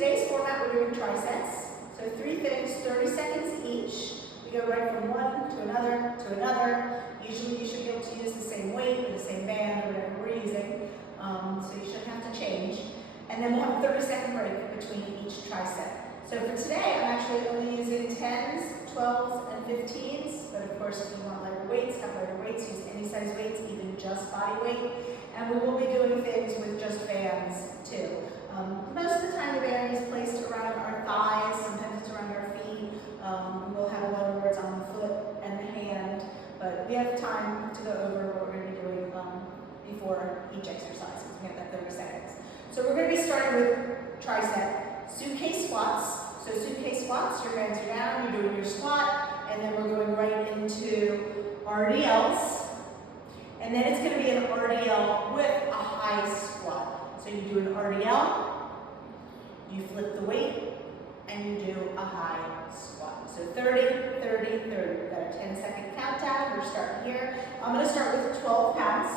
today's format, we're doing triceps. So 3 things, 30 seconds each. We go right from one to another to another. Usually you should be able to use the same weight or the same band or whatever we're using. So you shouldn't have to change. And then we'll have a 30-second break between each tricep. So for today, I'm actually only using 10s, 12s, and 15s. But of course, if you want lighter weights, have lighter weights, use any size weights, even just body weight. And we will be doing things with just bands too. Most of the time the band is placed around our thighs, sometimes it's around our feet. We'll have a lot where it's on the foot and the hand, but we have time to go over what we're going to be doing before each exercise, because we have that 30 seconds. So we're going to be starting with tricep suitcase squats. So suitcase squats, your hands are down, you're doing your squat, and then we're going right into RDLs. And then it's going to be an RDL with a high squat. So you do an RDL, you flip the weight, and you do a high squat. So 30, 30, 30. We've got a 10-second countdown. We're starting here. I'm going to start with 12 pounds.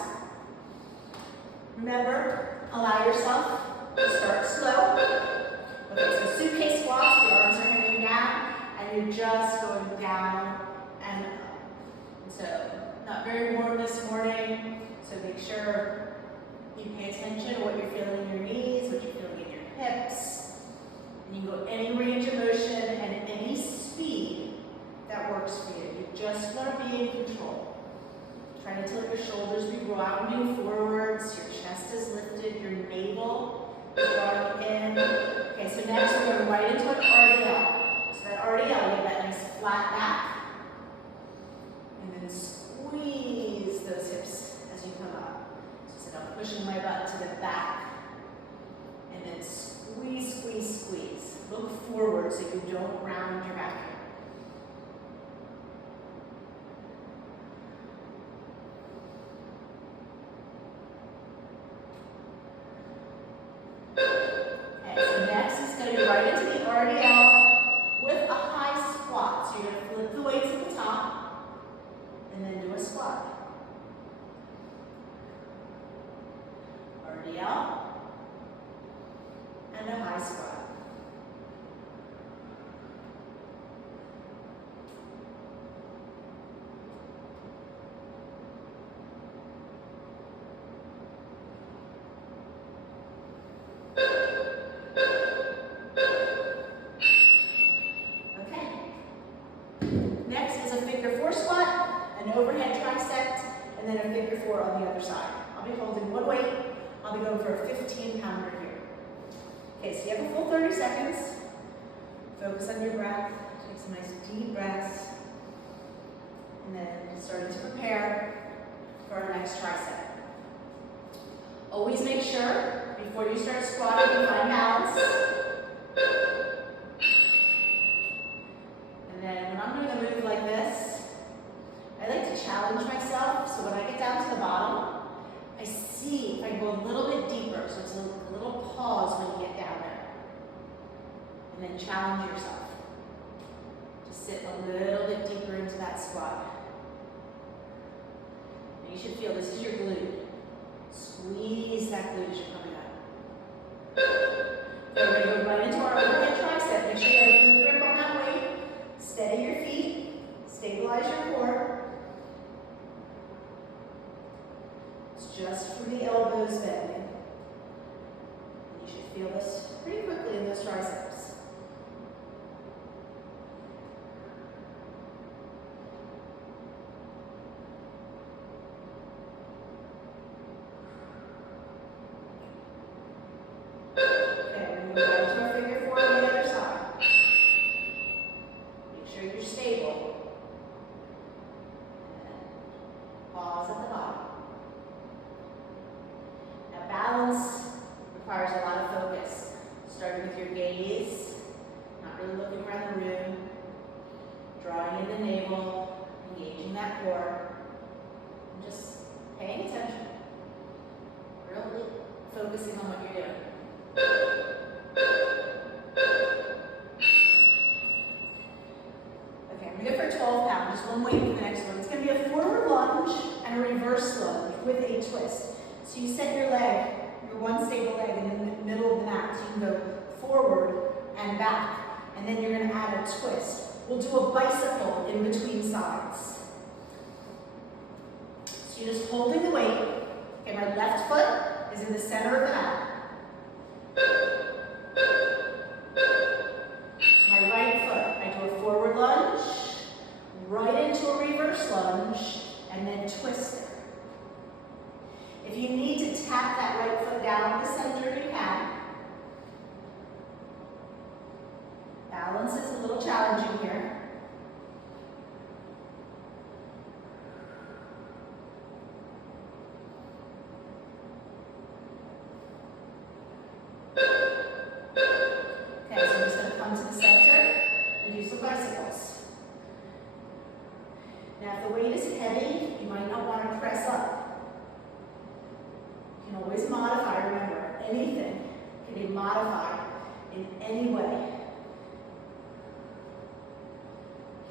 Remember, allow yourself to start slow. Okay, so suitcase squats, the arms are hanging down, and you're just going down and up. So, not very warm this morning, so make sure you pay attention to what you're feeling in your knees, what you're feeling in your hips. And you can go any range of motion and any speed that works for you. You just want to be in control. Try not to let your shoulders be rounding forwards, your chest is lifted, your navel is drawing in. Okay, so next we're going right into an RDL. So that RDL, you have that nice flat back. And then squeeze those hips as you come up. So I'm pushing my butt to the back. And then squeeze, squeeze, squeeze. Look forward so you don't round your back. Okay, so next is going to be right into the RDL with a high squat. So you're going to flip the weights at the top and then do a squat. RDL and a high squat. Okay. Next is a figure 4 squat, an overhead tricep, and then a figure 4 on the other side. I'll be holding one weight. I'll be going for a 15-pounder here. Okay, so you have a full 30 seconds. Focus on your breath. Take some nice deep breaths. And then starting to prepare for our next tricep. Always make sure, before you start squatting, you find balance. And then when I'm doing a move like this, I like to challenge myself. So when I get down to the bottom, I see if I go a little bit deeper, so it's a little pause when you get down there. And then challenge yourself to sit a little bit deeper into that squat. And you should feel this is your glute. Squeeze that glute as you're coming up. So we're going to go right into our overhead tricep. Make sure you have a good grip on that weight. Steady your feet. Stabilize your core. Just from the elbows bending. You should feel this pretty quickly in those triceps. Okay, we're going to go back to our figure 4 on the other side. Make sure you're stable. And then pause at the bottom. Balance requires a lot of focus, starting with your gaze, not really looking around the room, drawing in the navel, engaging that core, and just paying attention, really focusing on what you're doing. Okay, I'm going to go for 12 pounds, just one weight for the next one. It's going to be a forward lunge and a reverse lunge with a twist. So you set your leg, your one stable leg in the middle of the mat. So you can go forward and back. And then you're going to add a twist. We'll do a bicycle in between sides. So you're just holding the weight. Okay, my left foot is in the center of the mat. My right foot, I do a forward lunge, right into a reverse lunge, and then twist it. If you need to tap that right foot down the center, you can. Balance is a little challenging here. Okay, so I'm just going to come to the center and do some bicycles. Now, if the weight is heavy, you might not want to press up. You can always modify, remember, anything can be modified in any way.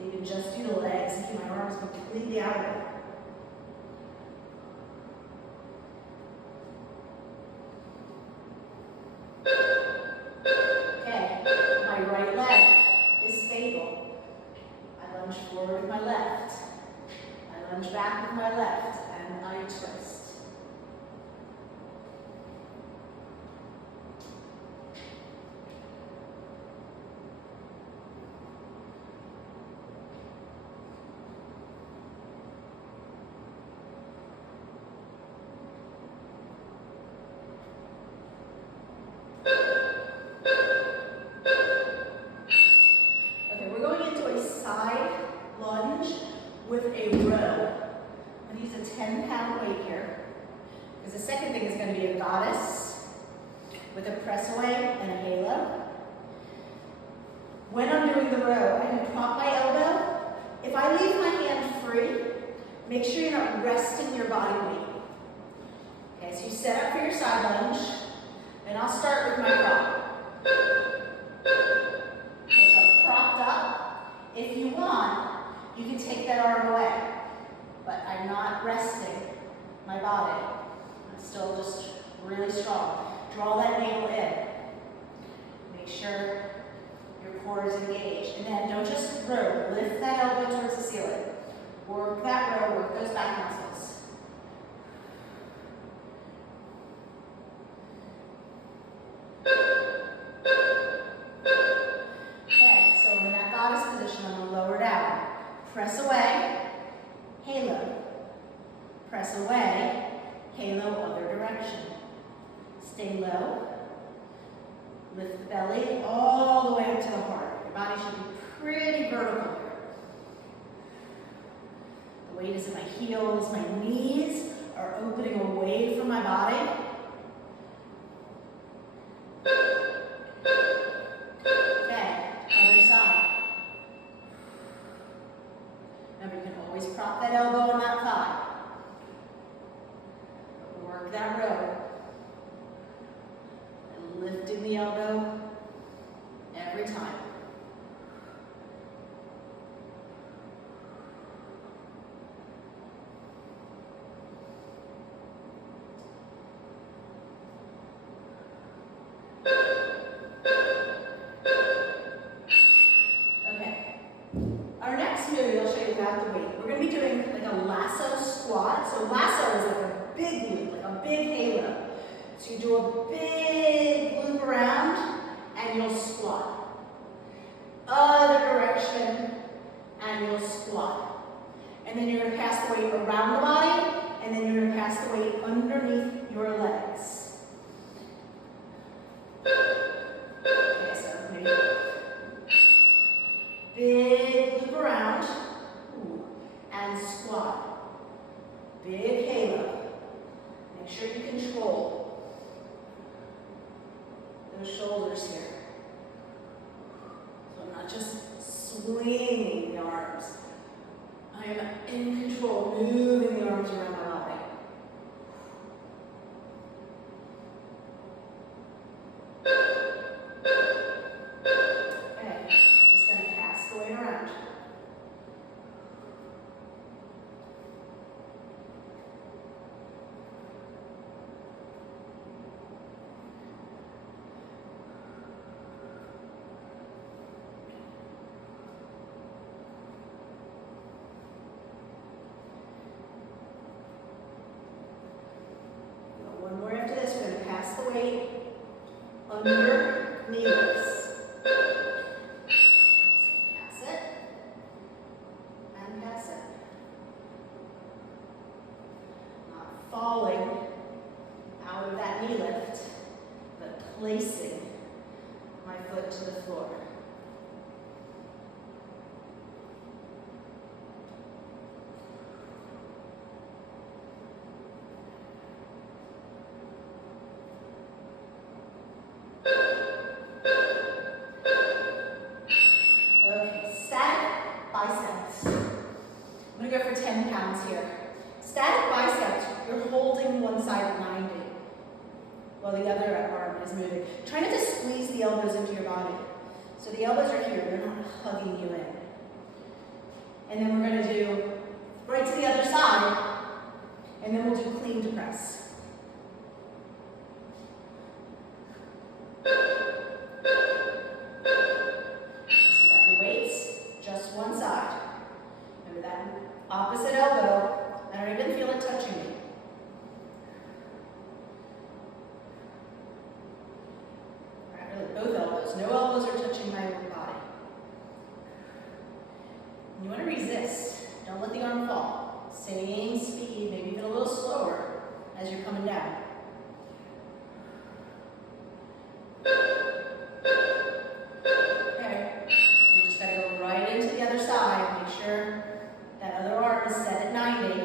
You can just do the legs and keep my arms completely out of it. Okay, my right leg is stable. I lunge forward with my left. I lunge back with my left, and I twist. With a row. I'm going to use a 10-pound weight here. Because the second thing is going to be a goddess with a press away and a halo. When I'm doing the row, I can prop my elbow. If I leave my hand free, make sure you're not resting your body weight. Okay, so you set up for your side lunge, and I'll start with my prop. Okay, so I'm propped up. If you want, you can take that arm away, but I'm not resting my body. I'm still just really strong. Draw that navel in. Make sure your core is engaged. And then don't just row. Lift that elbow towards the ceiling. Work that row, work those back muscles. Okay, so in that goddess position, I'm going to lower down. Press away, halo. Press away, halo other direction. Stay low. Lift the belly all the way up to the heart. Your body should be pretty vertical here. The weight is in my heels. My knees are opening away from my body. Okay, other side. Remember, you can always prop that elbow on that thigh. Work that row. And lifting the elbow every time. Okay. Our next move, I'll show you without the weight. We're going to be doing like a lasso squat. So lasso is like a big loop, like a big halo. So you do a big loop around and you'll squat. Other direction and you'll squat. And then you're going to pass the weight around the body and then you're going to pass the weight underneath your legs. Okay, so maybe big loop around and squat. Big halo. Make sure you control those shoulders here. So I'm not just swinging the arms. I am in control, moving the arms around my body. weight under knee lifts. Pass it, and pass it. Not falling out of that knee lift, but placing my foot to the floor. Okay, static biceps. I'm gonna go for 10 pounds here. Static biceps, you're holding one side at 90 while the other arm is moving. Try not to squeeze the elbows into your body. So the elbows are here, they're not hugging you in. And then we're gonna do right to the other side, and then we'll do clean to press. One side. Remember that opposite elbow. I don't even feel it touching me. All right, really, both elbows. No elbows are touching my lower body. And you want to resist. Don't let the arm fall. Same speed, maybe even a little slower as you're coming down. That other arm is set at 90.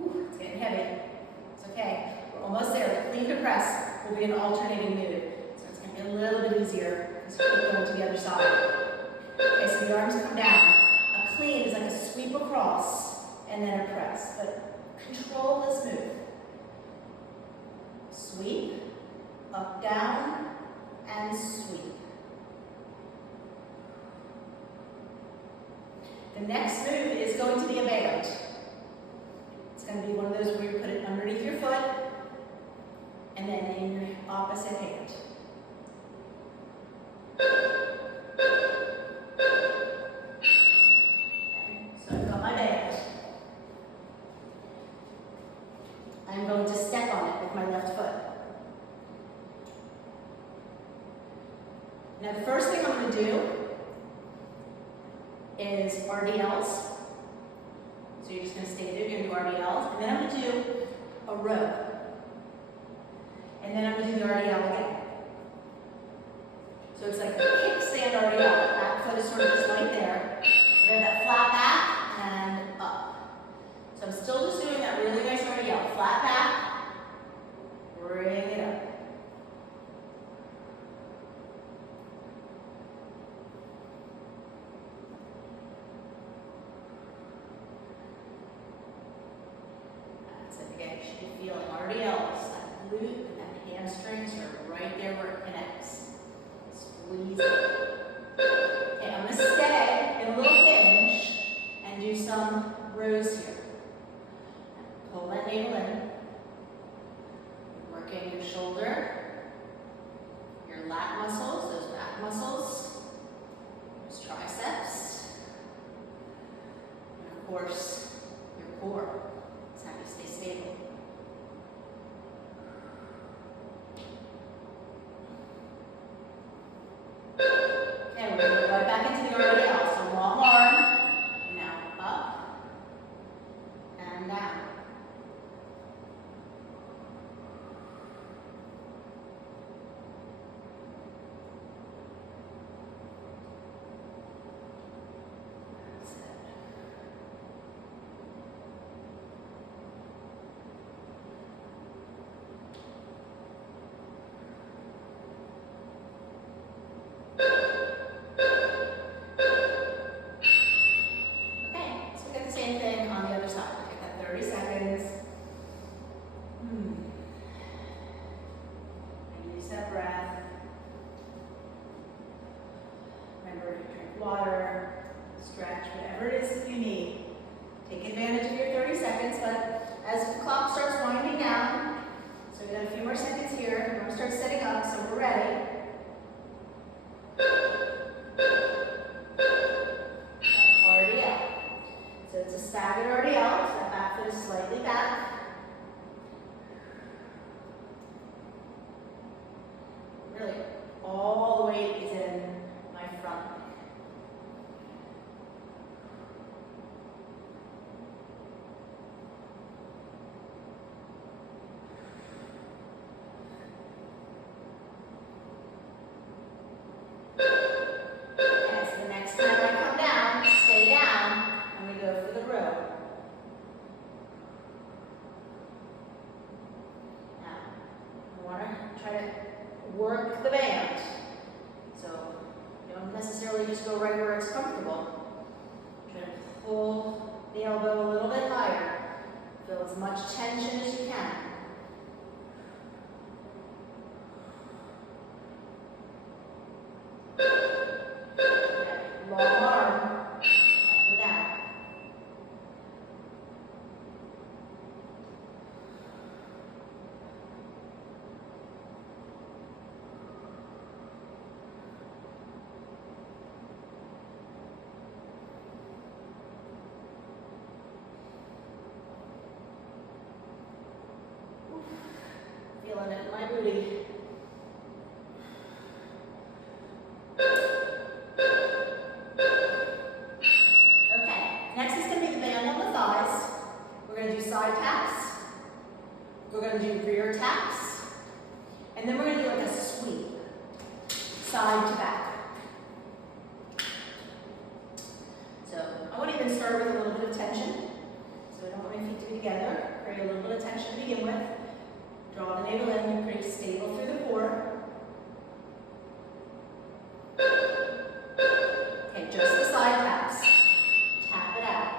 Ooh, it's getting heavy. It's okay. We're almost there. Clean to press will be an alternating move. So it's going to be a little bit easier because you keep going to the other side. Okay, so the arms come down. A clean is like a sweep across and then a press, but control this move. Sweep, up, down, and sweep. The next move is going to be a band. It's going to be one of those where you put it underneath your foot and then in your opposite hand. Okay, so I've got my band. I'm going to step on it with my left foot. Now the first thing I'm going to do is RDLs. So you're just going to stay there, you're going to do RDLs, and then I'm going to do a row. And then I'm going to do the RDL again. So it's like a kickstand RDL. Back foot is sort of just right there. And then that flat back and up. So I'm still just doing that really nice RDL. Flat back, bring it up. That's it again. You should be feeling RDLs. That glute and that hamstrings are right there where it connects. Squeeze it. Okay, I'm going to stay in a little hinge and do some rows here. Pull that navel in. Working your shoulder, your lat muscles, those back muscles, those triceps, and of course, your core. It's how you stay stable. Okay, we're going to go right back into the RDL. So long arm, now up and down. Same thing on the other side. Take that 30 seconds. And use that breath. Remember to drink water, stretch, whatever it is that you need. Take advantage of your 30 seconds, but as the clock starts winding down, so we got a few more seconds here, we're going to start setting up, so we're ready. really all the weight is in my front leg. And so the next time I come down, stay down, and we go for the row. Now, I want to try to work the band. So you don't necessarily just go right where it's comfortable. Try to pull the elbow a little bit higher. Feel as much tension as you can. Long arm, up and down. Feeling it in my booty. Okay, next is going to be the band on the thighs. We're going to do side taps. We're going to do rear taps. And then we're going to do like a sweep, side to back. So I want to even start with a little bit of tension. So I don't want my feet to be together. Create a little bit of tension to begin with. Draw the navel in, create stable through the core. Okay, just the side taps. Tap it out.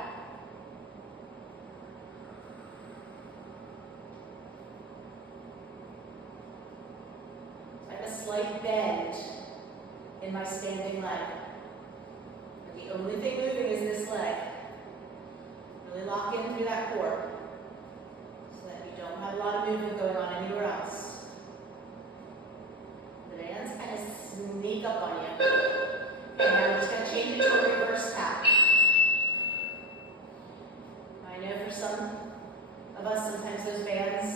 So I have a slight bend in my standing leg. But the only thing moving is this leg. Really lock in through that core. Don't have a lot of movement going on anywhere else. The bands kind of sneak up on you. Okay, now we're just going to change it to a reverse tap. I know for some of us, sometimes those bands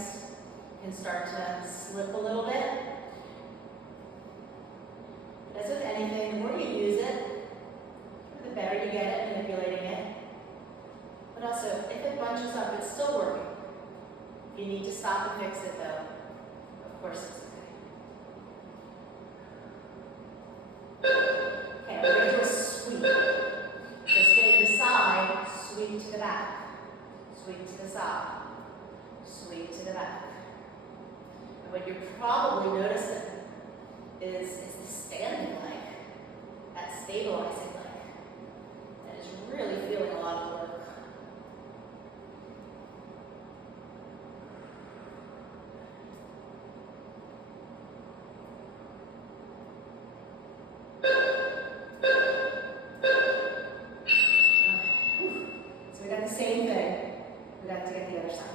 can start to slip a little bit. But as with anything, the more you use it, the better you get at manipulating it. But also, if it bunches up, it's still working. If you need to stop and fix it though, of course it's okay. Okay, we're going to do a sweep. So stay to the side, sweep to the back. Sweep to the side, sweep to the back. And what you're probably noticing is the standing leg, that stabilizing leg. That is really feeling a lot of work. Same thing. We got to get the other side.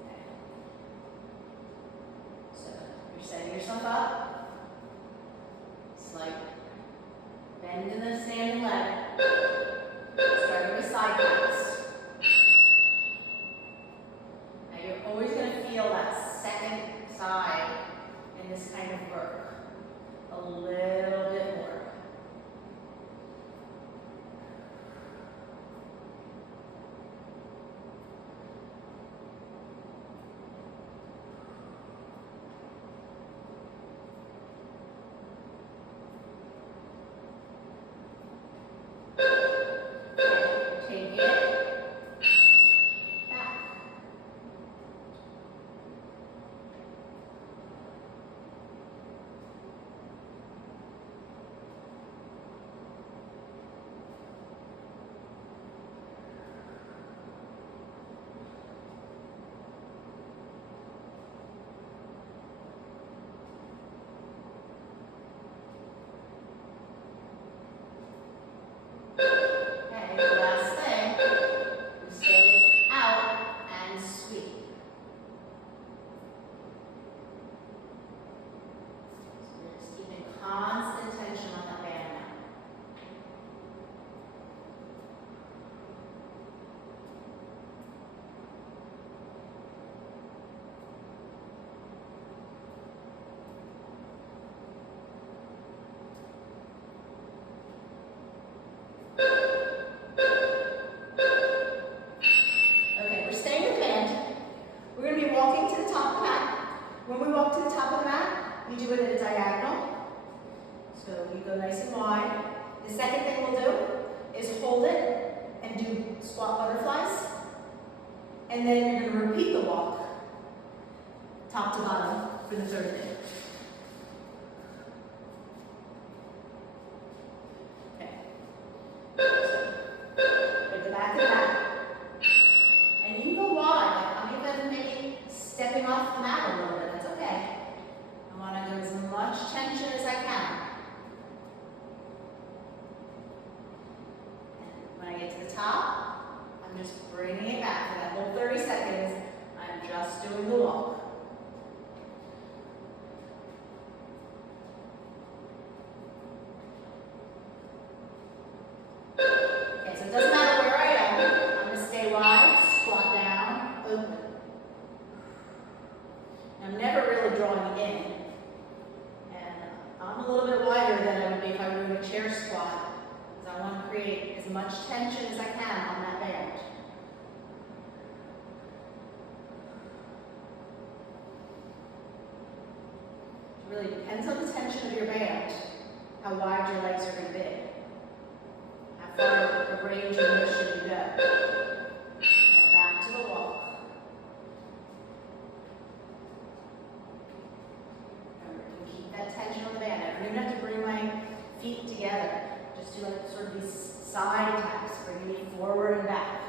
Okay. So you're setting yourself up. Slight bend in the standing leg. Starting with side taps. Always going to feel that second side in this kind of work a little bit more. So you go nice and wide. The second thing we'll do is hold it and do squat butterflies. And then you're going to repeat the walk, top to bottom, for the third thing. Okay. Put the back of the back. And you can go wide. Like I'm even maybe stepping off the mat a little bit. That's okay. I want to go as much tension as I can. And when I get to the top, I'm just bringing it back for that whole 30 seconds. I'm just doing the walk. Okay, so it doesn't matter where I am. I'm going to stay wide, squat down, open. I'm never really drawing in. And I'm a little bit wider than I would be if I were doing a chair squat, because I want to create as much tension as I can on that band. It really depends on the tension of your band, how wide your legs are going to be, how far the range of motion you go. Okay, back to the walk. That tension on the band. I don't even have to bring my feet together. Just do like sort of these side taps, bringing me forward and back.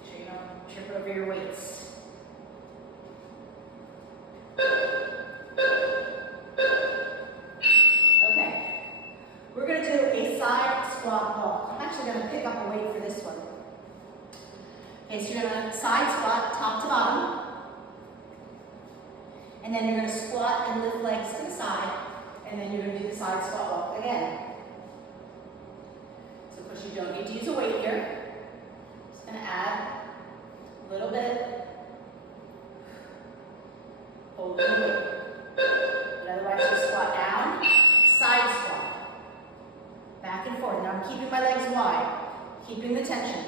Make sure you don't trip over your weights. Okay. We're going to do a side squat walk. I'm actually going to pick up a weight for this one. Okay, so you're going to side squat, top to bottom. And then you're going to squat and lift legs to the side. And then you're going to do the side squat walk again. So of course you don't need to use a weight here. Just going to add a little bit. Hold the weight. But otherwise you squat down, side squat. Back and forth. Now I'm keeping my legs wide, keeping the tension.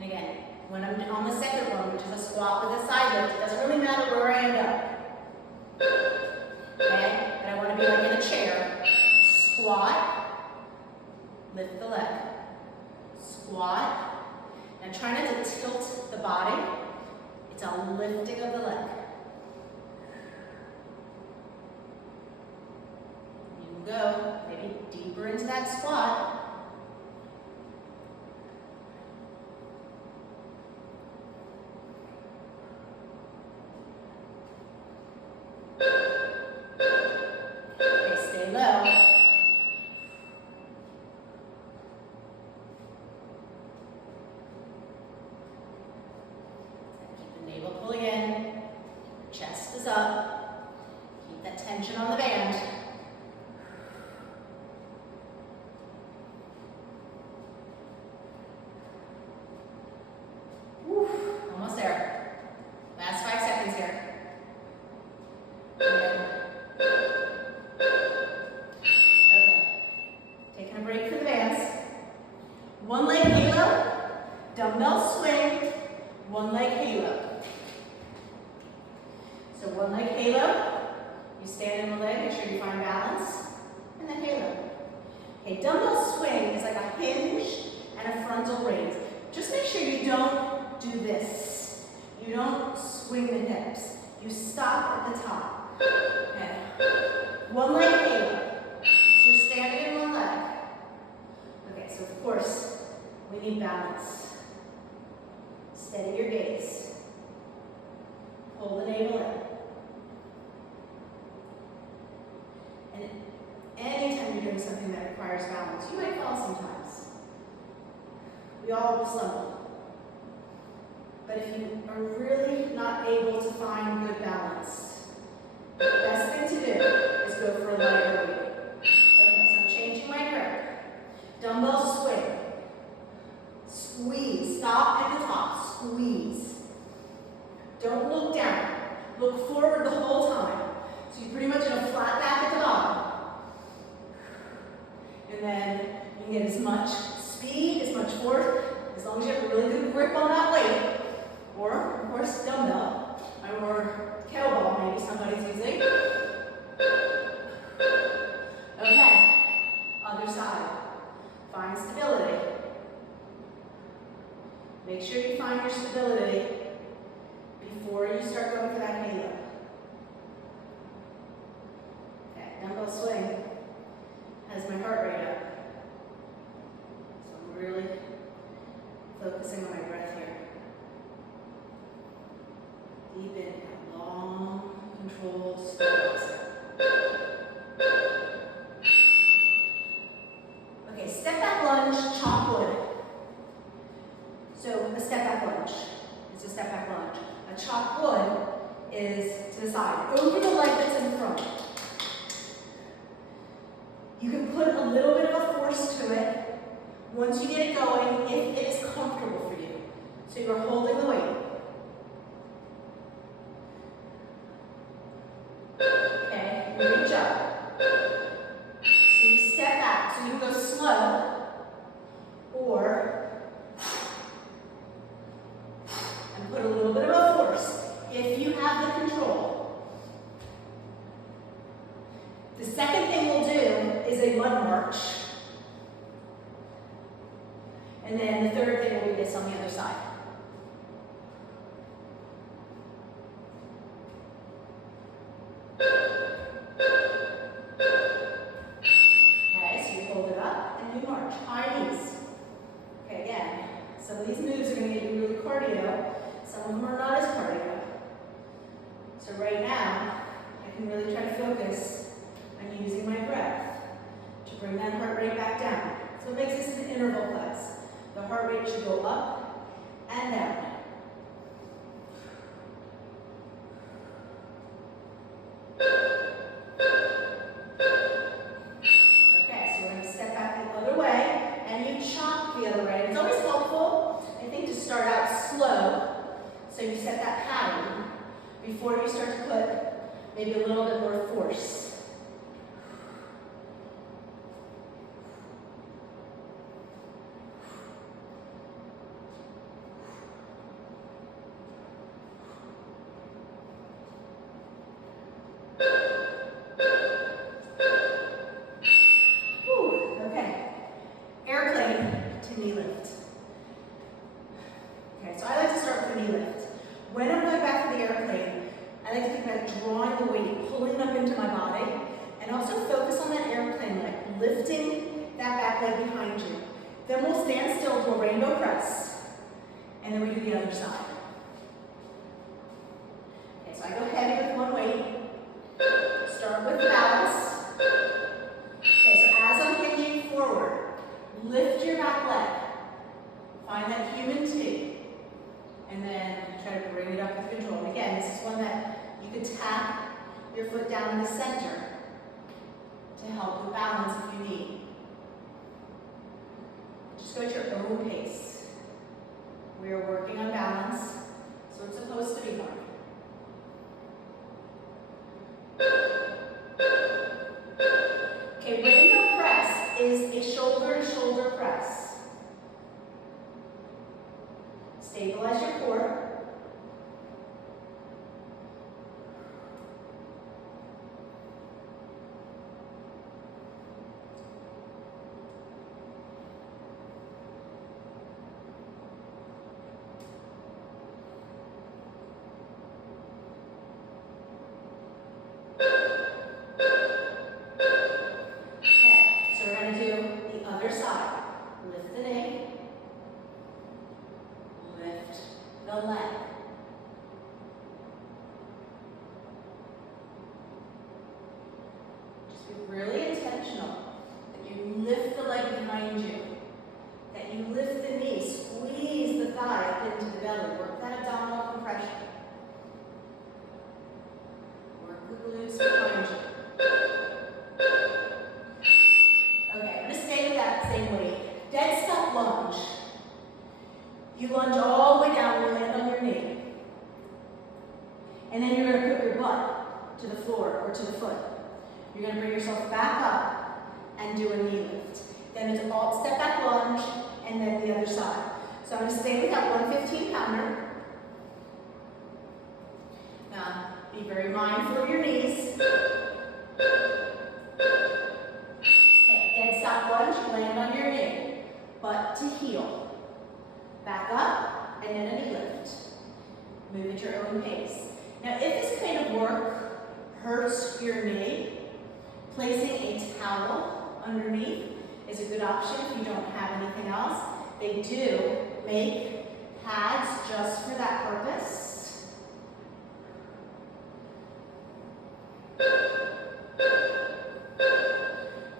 And again, when I'm on the second one, which is a squat with a side lift, it doesn't really matter where I end up. Okay? But I want to be like in a chair. Squat, lift the leg. Squat. Now try not to tilt the body. It's a lifting of the leg. You can go maybe deeper into that squat. Up. Keep that tension on the band. Whew, almost there. Last 5 seconds here. Okay. Taking a break for the bands. One leg halo, dumbbell swing, one leg halo. So one leg halo, you stand in the leg, make sure you find balance, and then halo. Okay, dumbbell swing is like a hinge and a frontal raise. Just make sure you don't do this. You don't swing the hips. You stop at the top. Okay. One leg halo. So you're standing in one leg. Okay, so of course, we need balance. Steady your gaze. Pull the navel in. And anytime you're doing something that requires balance, you might fall sometimes. We all stumble. But if you are really not able to find good balance, the best thing to do is go for a lighter weight. Okay, so I'm changing my grip. Dumbbell swing. Squeeze. Stop at the top. Squeeze. Look forward the whole time. So you're pretty much in a flat back at the bottom. And then you can get as much speed, as much force, as long as you have a really good grip on that weight. Or, of course, dumbbell, or kettlebell maybe somebody's using. Okay, other side. Find stability. Make sure you find your stability before you start going for that halo. Okay, dumbbell swing has my heart rate up. So I'm really focusing on my breath here. Deep inhale, long, controlled, slow exhale. Okay, step back lunge, chop wood. So a step back lunge is a step back lunge. A chop wood is to the side, over the leg that's in front. You can put a little bit of a force to it once you get it going, if it is comfortable for you. So you're holding the weight. Okay, you reach up. So you step back. So you can go slow, or and put a little bit of a force if you have the control. The second thing we'll do is a mud march. And then the third thing will be this on the other side. Okay, so you hold it up and you march. High knees. Okay, again, some of these moves are going to get you really cardio. Some of them are not as cardio. So right now, I can really try to focus on using my breath to bring that heart rate back down. So it makes this an interval class. The heart rate should go up and down. Okay, so we're going to step back the other way, and you chop the other way. It's always helpful, I think, to start out slow, so you set that pattern before you start to put maybe a little bit more force. Lifting that back leg behind you. Then we'll stand still to a rainbow press, and then we do the other side. Okay, so I go heavy with one weight. Start with balance. Okay, so as I'm hinging forward, lift your back leg. Find that human T, and then try to bring it up with control. And again, this is one that you could tap your foot down in the center to help with balance if you need. Just go at your own pace. We are working on balance, so it's supposed to be hard. Okay, rainbow press is a shoulder-to-shoulder press. Stabilize your core. Really intentional that you lift the leg behind you, that you lift the knee, squeeze the thigh up into the belly, work that abdominal compression. Work the glutes behind you. Okay, I'm going to stay with that same weight. Dead stop lunge. You lunge all the way down and land on your knee. And then you're going to put to the floor or to the foot. You're going to bring yourself back up and do a knee lift. Then it's alt step back lunge and then the other side. So I'm going to stay with that 115 pounder. Now, be very mindful of your knees. Okay, dead stop lunge, land on your knee. Butt to heel. Back up, and then a knee lift. Move at your own pace. Now, if this kind of work hurts your knee, placing a towel underneath is a good option if you don't have anything else. They do make pads just for that purpose.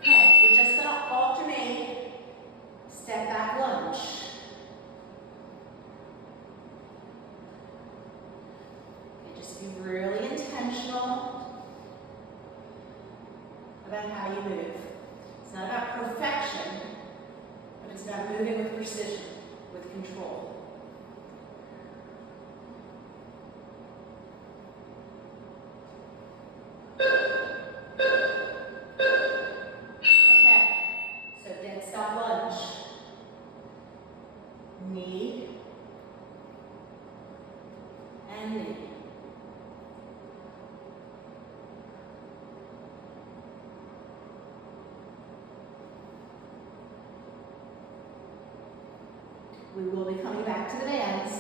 Okay, we're just going to alternate step back lunge. Okay, just be really intentional about how you move. It's not about perfection, but it's about moving with precision, with control. Okay, so dead stop lunge. Knee and knee. We will be coming back to the bands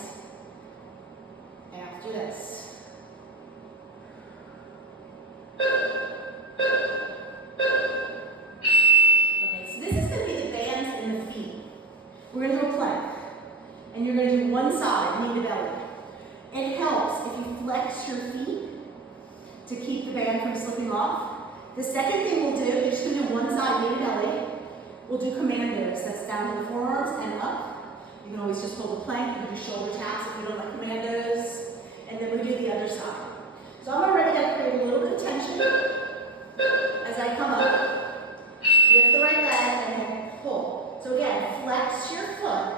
after this. Okay, so this is going to be the bands in the feet. We're going to do a plank, and you're going to do one side, knee to belly. It helps if you flex your feet to keep the band from slipping off. The second thing we'll do, you're just going to do one side, knee to belly. We'll do commandos. That's down to the forearms and up. You can always just hold the plank. You can do shoulder taps if you don't like commandos. And then we do the other side. So I'm already going to create a little bit of tension as I come up. Lift the right leg and then pull. So again, flex your foot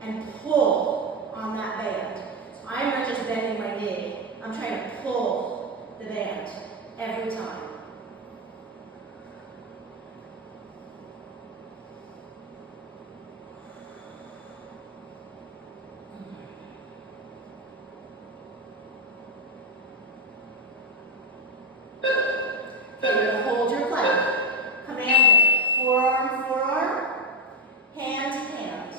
and pull on that band. So I'm not just bending my knee. I'm trying to pull the band every time. Okay, you're going to hold your plank. Commando. Forearm, forearm. Hand, hand.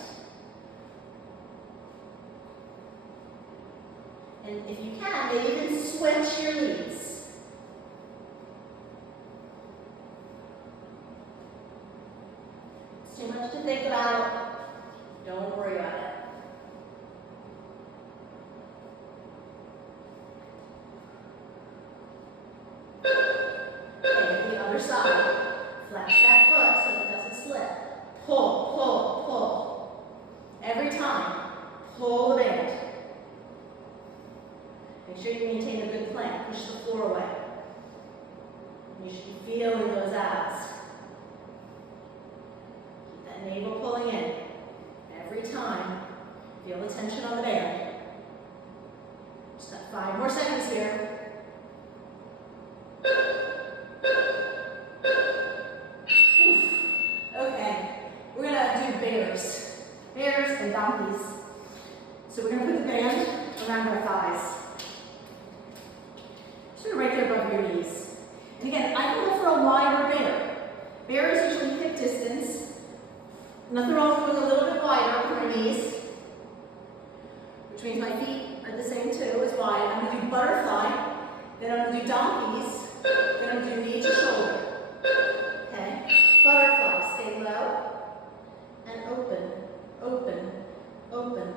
And if you can, maybe even switch your leads. It's too much to think about. Don't worry about it. Side. Flex that foot so it doesn't slip. Pull, pull, pull. Every time, pull the band. Make sure you maintain a good plank. Push the floor away. You should be feeling those abs. Keep that navel pulling in. Every time, feel the tension on the band. Just got 5 more seconds here. Bears and donkeys. So we're going to put the band around our thighs. Sort of right there above your knees. And again, I can go for a wider bear. Bear is usually hip distance. Nothing wrong with going a little bit wider with my knees, which means my feet are the same too, as wide. I'm going to do butterfly, then I'm going to do donkeys, then I'm going to do knee to shoulder. Okay? Butterfly, stay low, and open. Open, open.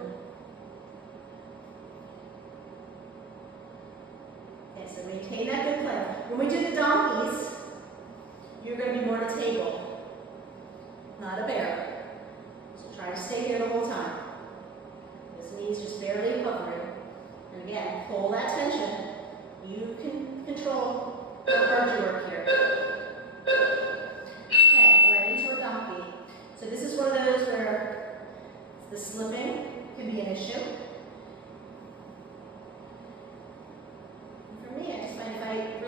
Okay, so maintain that good plank. When we do the donkeys, you're going to be more at a table, not a bear. So try to stay here the whole time. This knee's just barely hovering. And again, pull that tension. You can control how hard you work here. Okay, right into a donkey. So this is one of those where the slipping can be an issue. And for me, I just find if I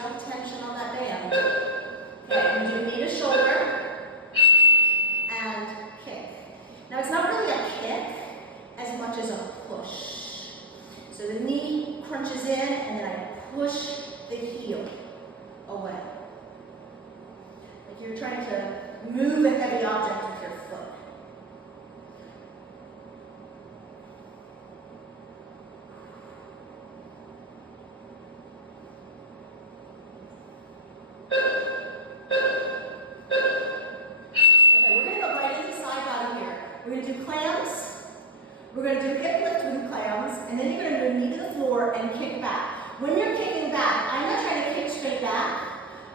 extra tension on that band. Okay, and do knee to shoulder and kick. Now it's not really a kick as much as a push. So the knee crunches in and then I push the heel away. Like you're trying to move a heavy object with your foot. We're going to do clams, we're going to do hip lift with clams, and then you're going to do knee to the floor and kick back. When you're kicking back, I'm not trying to kick straight back,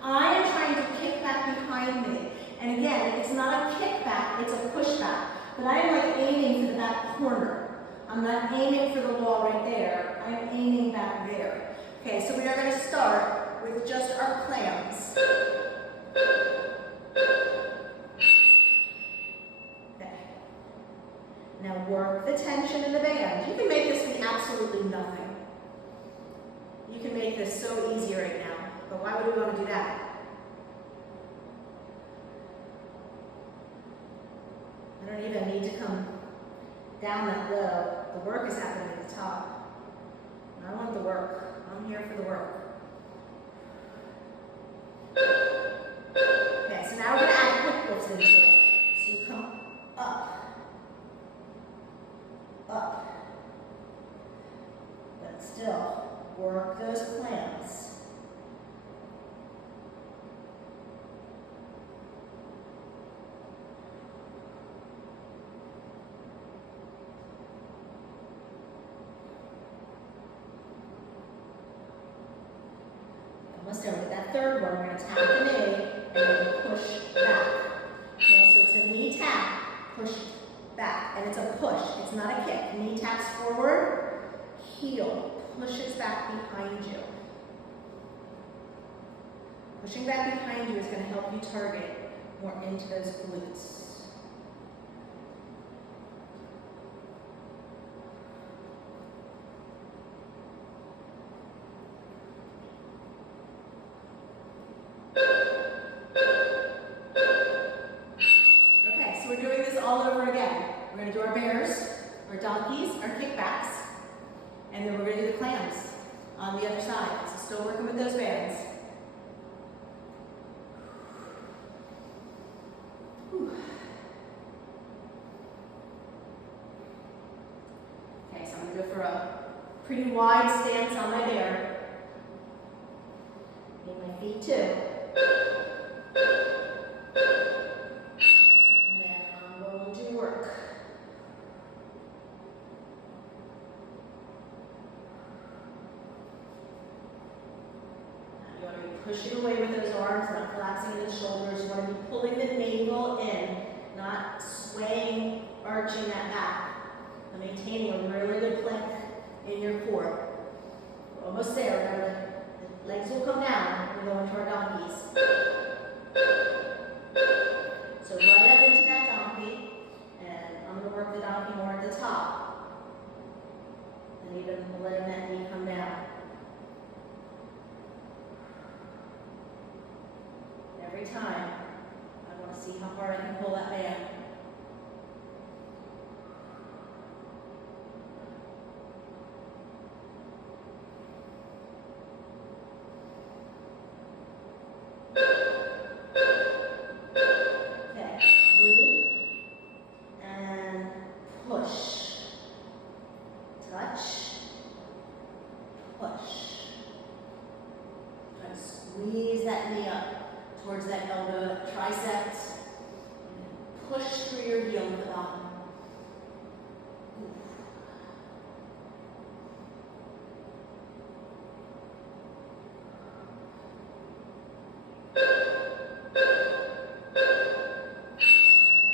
I am trying to kick back behind me. And again, it's not a kick back, it's a push back. But I am like aiming for the back corner. I'm not aiming for the wall right there, I'm aiming back there. Okay, so we are going to start with just our clams. Now work the tension in the band. You can make this be absolutely nothing. You can make this so easy right now, but why would we want to do that? I don't even need to come down that low. The work is happening at the top. I want the work. I'm here for the work. Okay, so now we're going to add quick lifts into it. So you come up. Up. But still, work those clams. Almost done with that third one. We're going to tap the knee and then push back. Okay, so it's a knee tap, push back, and it's a push. It's not a kick. Knee taps forward, heel pushes back behind you. Pushing back behind you is going to help you target more into those glutes. Okay, so we're doing this all over again. We're going to do our bears, our donkeys, our kickbacks, and then we're going to do the clams on the other side. So still working with those bands. Whew. Okay, so I'm going to go for a pretty wide stance on my bear. Need my feet too. And then I'm going to work. Pushing away with those arms, not collapsing into the shoulders. You want to be pulling the navel in, not swaying, arching that back. And maintaining a really good plank in your core. We're almost there. Remember, the legs will come down. We're going to our donkeys. So right up into that donkey. And I'm going to work the donkey more at the top. And even letting that knee come down. Every time, I want to see how hard I can pull that band. Okay, knee, and push, touch, push. Try to squeeze that knee up towards that elbow, that tricep. Push through your heel to the bottom.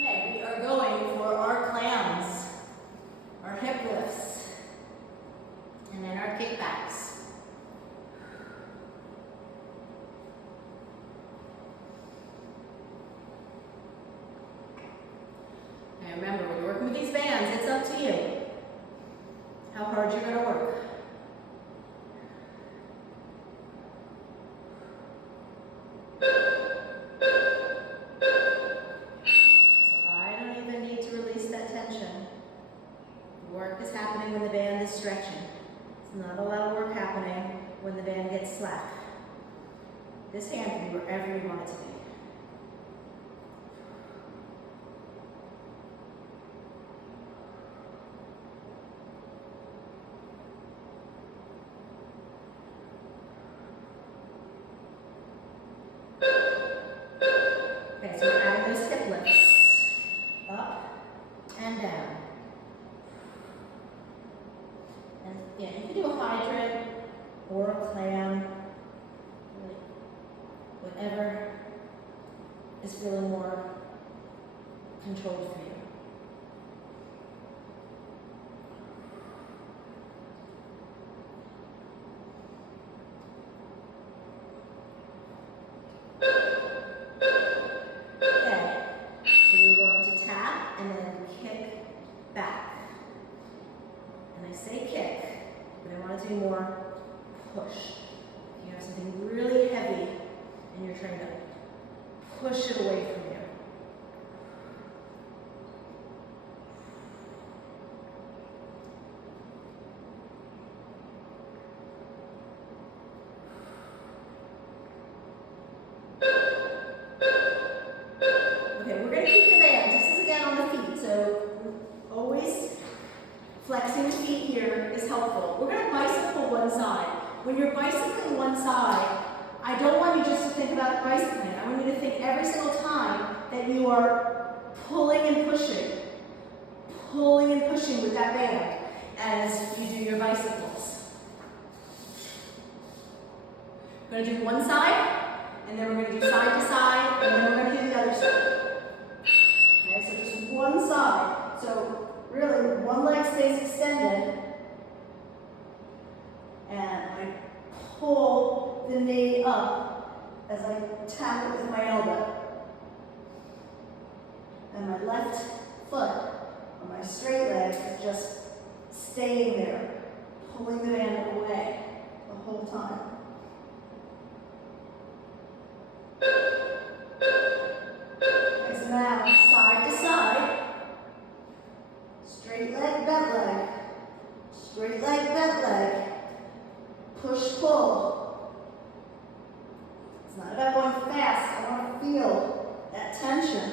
Okay, we are going for our clams, our hip lifts, and then our kickbacks. And remember, when you're working with these bands, it's up to you how hard you're going to work. slack. This hand can be wherever you want it to be. Okay, so we're adding those hip lifts. Up and down. And yeah, you can do a hydrant or a clam, whatever is feeling more controlled for you. More push. You have something really heavy and you're trying to push it away from you. Okay, we're going to keep the bands. This is again on the feet, so always flexing the feet here is helpful. We're going to bicycle one side. When you're bicycling one side, I don't want you just to think about bicycling. I want you to think every single time that you are pulling and pushing with that band as you do your bicycles. We're going to do one side, and then we're going to do side to side, and then we're going to do the other side. Okay, so just one side. So really, one leg stays extended, and I pull the knee up as I tap it with my elbow. And my left foot on my straight leg is just staying there, pulling the band away the whole time. Okay, so now side to side. Straight leg, bent leg. Straight leg, bent leg. Push, pull. It's not about going fast. I want to feel that tension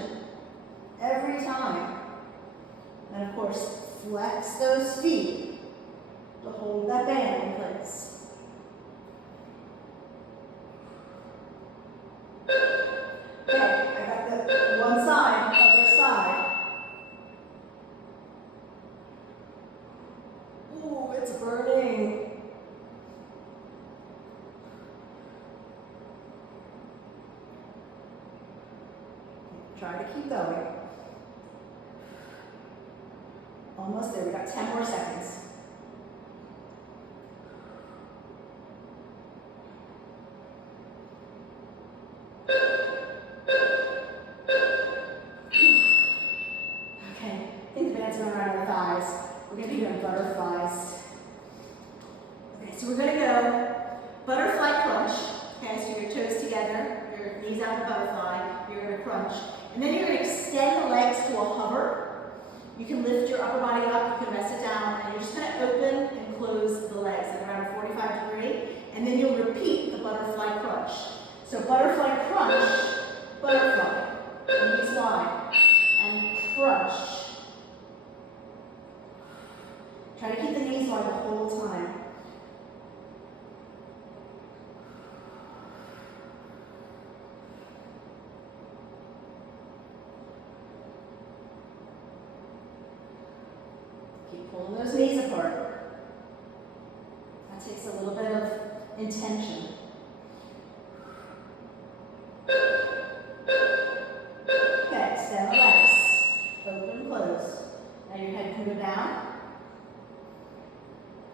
every time. And of course, flex those feet to hold that band in place. Okay, I got the one side, other side. Ooh, it's burning. Try to keep going. Almost there. We got 10 more seconds. Okay, I think the band's going around our thighs. We're going to be doing butterflies. Okay, so we're going to go butterfly crunch. Okay, so your toes together, your knees out in the butterfly, you're going to crunch. And then you're going to extend the legs to a hover. You can lift your upper body up, you can rest it down, and you're just going to open and close the legs at around a 45 degree. And then you'll repeat the butterfly crunch. So butterfly crunch, butterfly, knees wide, and crunch. Try to keep the knees wide the whole time. Keep pulling those knees apart. That takes a little bit of intention. Okay, extend the legs. Open, close. Now your head can go down.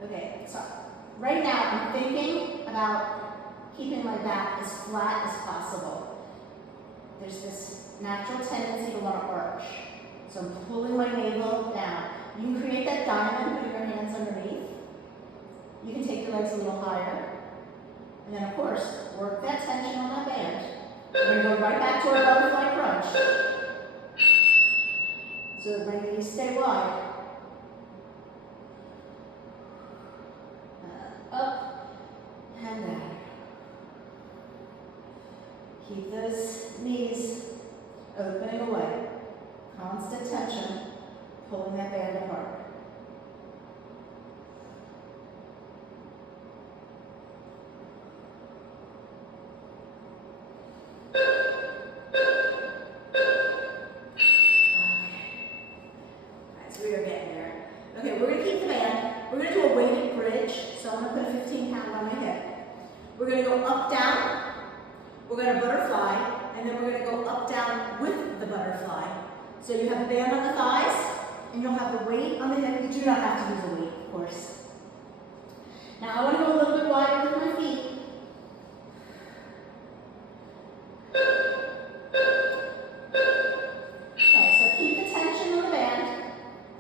Okay, so right now I'm thinking about keeping my back as flat as possible. There's this natural tendency to want to arch. So I'm pulling my navel down. You can create that diamond, putting your hands underneath. You can take your legs a little higher. And then, of course, work that tension on that band. We're going to go right back to our butterfly crunch. So my knees stay wide. Up and down. Keep those knees opening away. Constant tension, pulling that band apart. We're going to go up, down, we're going to butterfly, and then we're going to go up, down with the butterfly. So you have the band on the thighs, and you'll have the weight on the hip. You do not have to use a weight, of course. Now I want to go a little bit wider with my feet. Okay, so keep the tension on the band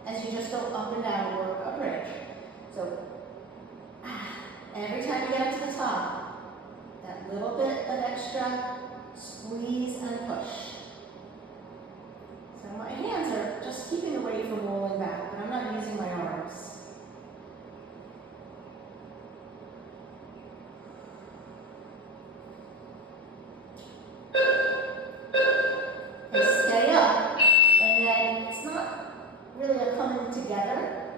as you just go up and down and work a bridge. So every time you get up to the top, that little bit of extra squeeze and push. So my hands are just keeping the weight from rolling back, but I'm not using my arms. Okay, stay up, and then it's not really a coming together.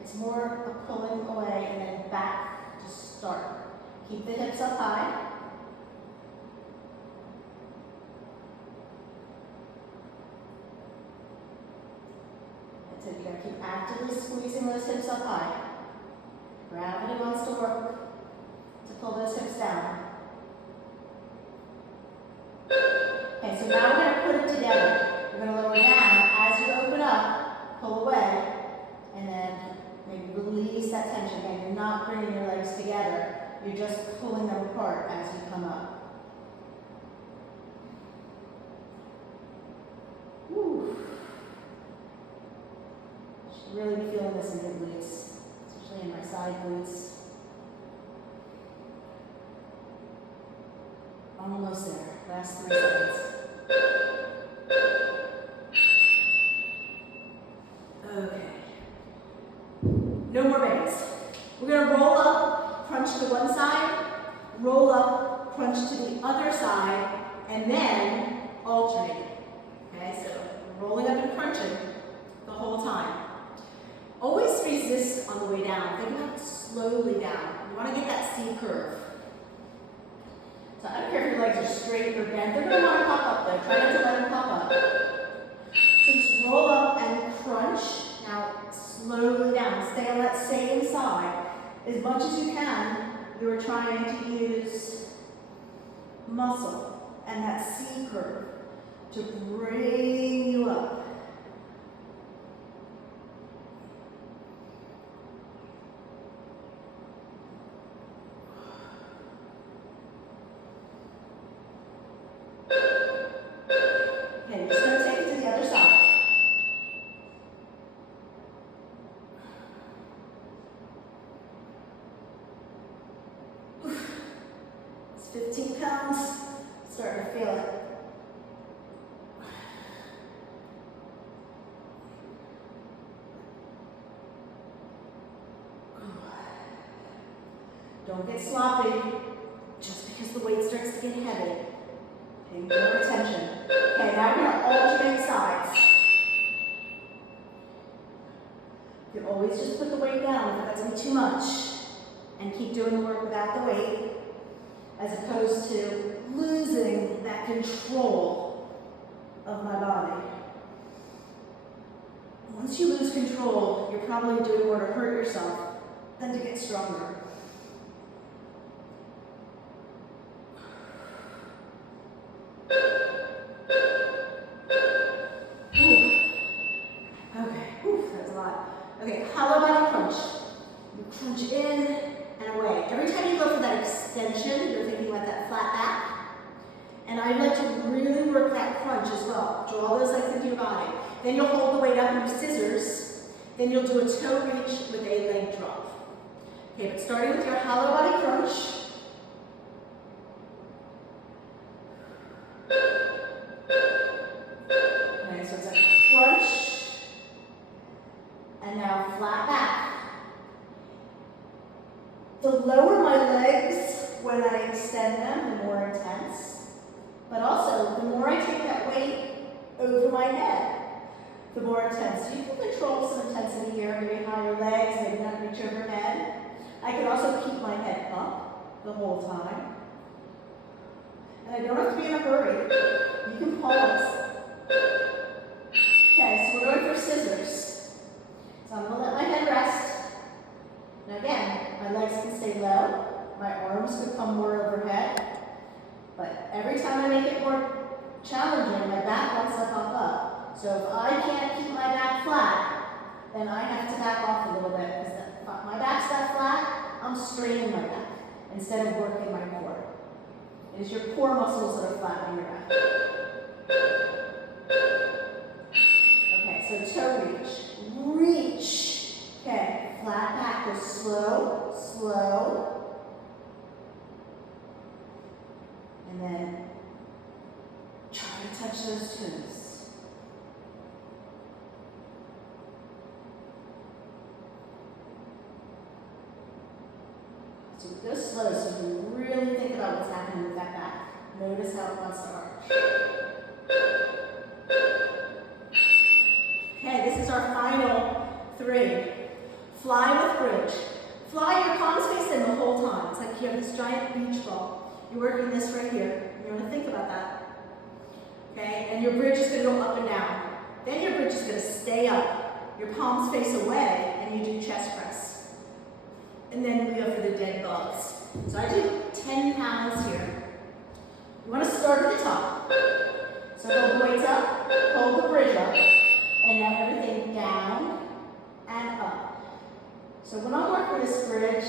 It's more a pulling away and then back to start. Keep the hips up high. That's it. You gotta keep actively squeezing those hips up high. Gravity wants to work to pull those hips down. Okay, so now we're gonna put it together. We're gonna lower down as you open up, pull away, and then maybe release that tension. Again, you're not bringing your legs together. You're just pulling them apart as you come up. Woo. Should really be feeling this in your glutes, especially in my side glutes. Almost there. Last 3 seconds. Okay. No more bands. We're going to roll up, crunch to one side, roll up, crunch to the other side, and then alternate. Okay, so rolling up and crunching the whole time. Always resist on the way down. Think about it slowly down. You want to get that C curve. So I don't care if your legs are straight or bent. They're going to want to pop up though. Try not to let them pop up. So just roll up and crunch. Now slowly down. Stay on that same side. As much as you can, you are trying to use muscle and that C curve to bring you up. Okay, you're just going to take it to the other side. It's 15 pounds. Starting to feel it. Don't get sloppy just because the weight starts to get heavy. Pay more attention. Okay, now we're going to alternate sides. You can always just put the weight down if that's going to be too much and keep doing the work without the weight, as opposed to losing that control of my body. Once you lose control, you're probably doing more to hurt yourself than to get stronger. Okay, hollow body crunch. You crunch in and away. Every time you go for that extension, you're thinking about that flat back. And I like to really work that crunch as well. Draw those legs into your body. Then you'll hold the weight up in your scissors. Then you'll do a toe reach with a leg drop. Okay, but starting with your hollow body crunch. Okay, so it's a crunch. And now flat back. The lower my legs when I extend them, the more intense. But over my head. The more intense. So you can control some intensity here, maybe higher legs, maybe not reach overhead. I can also keep my head up the whole time. And I don't have to be in a hurry. You can pause. Okay, so we're going for scissors. So I'm going to let my head rest. Now again, my legs can stay low. My arms could come more overhead. But every time I make it more challenging, my back wants to pop up. So if I can't keep my back flat, then I have to back off a little bit. Because if my back's not flat, I'm straining my back instead of working my core. It is your core muscles that are flattening your back. Okay, so toe reach. Reach. Okay, flat back. Go slow, slow. And then try to touch those toes. So go slow so you really think about what's happening with that back. Notice how it wants to arch. Okay, this is our final 3. Fly with bridge. Fly your palms face in the whole time. It's like you have this giant beach ball. You're working this right here. You want to think about that. Okay, and your bridge is going to go up and down. Then your bridge is going to stay up. Your palms face away, and you do chest press. And then we go for the dead bugs. So I do 10 pounds here. You want to start at the top. So hold the weights up, hold the bridge up, and now everything down and up. So when I'm working this bridge,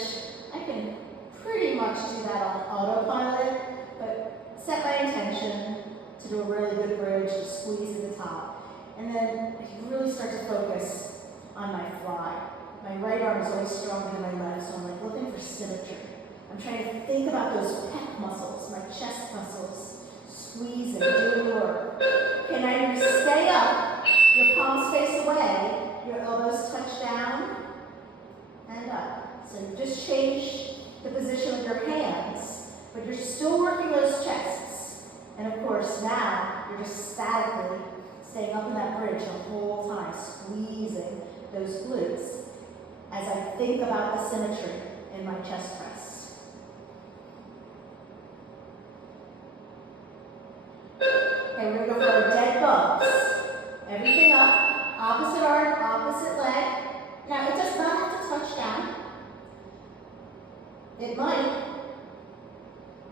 I can pretty much do that on autopilot, but set my intention to do a really good bridge, to squeeze at the top. And then I can really start to focus on my fly. My right arm is always stronger than my left, so I'm like looking for symmetry. I'm trying to think about those pec muscles, my chest muscles, squeezing, doing the work. Okay, now you stay up, your palms face away, your elbows touch down and up. So you just change the position of your hands, but you're still working those chests. And of course, now you're just statically staying up in that bridge the whole time, squeezing those glutes as I think about the symmetry in my chest press. Okay, we're going to go for our dead bugs. Everything up, opposite arm, opposite leg. Now, it does not have to touch down. It might,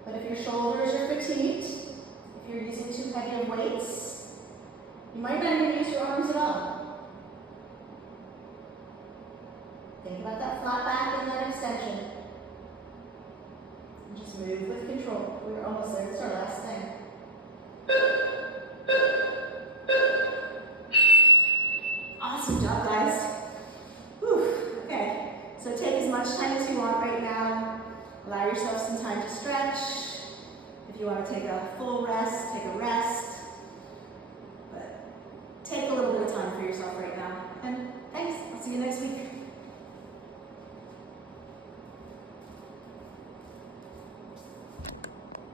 but if your shoulders are fatigued, if you're using too heavy of weights, you might not even use your arms at all. Think about that flat back and that extension. And just move with control. We're almost there. It's our last thing. Awesome job, guys. Whew. Okay, so take as much time as you want right now. Allow yourself some time to stretch. If you want to take a full rest, take a